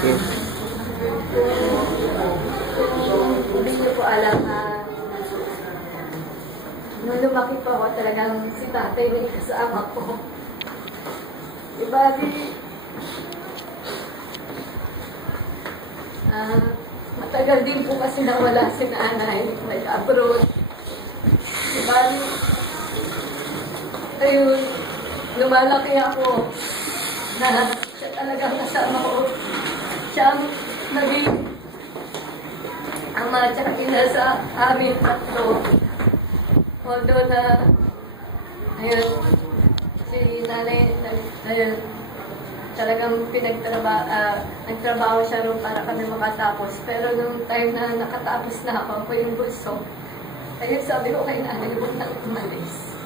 Yes. Hindi niyo po alam na nung lumaki pa ako talagang si tatay may kasama ko. Iba matagal din po kasi nawala si nanay, may abroad. Diba, ayun, lumalaki ako na siya talagang kasama ko. Siya ang naging ama at ina sa amin tatlo. Although na, ayun, si nanay, ayun, talagang nagtrabaho siya rin para kami makatapos. Pero nung time na nakatapos na ako yung gusto, ayun, sabi ko kay nanay, huwag nang umalis.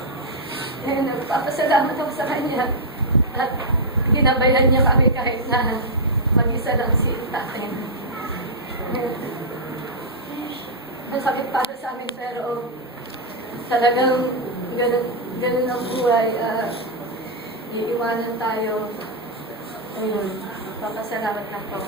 Ayun, nagpapasalamat ako sa kanya. At ginabayan niya kami kahit na mag-isa lang si tatay. Masakit para sa amin, pero talagang ganun ang buhay. Iiwanan tayo. Ayun, papasalamat lang po.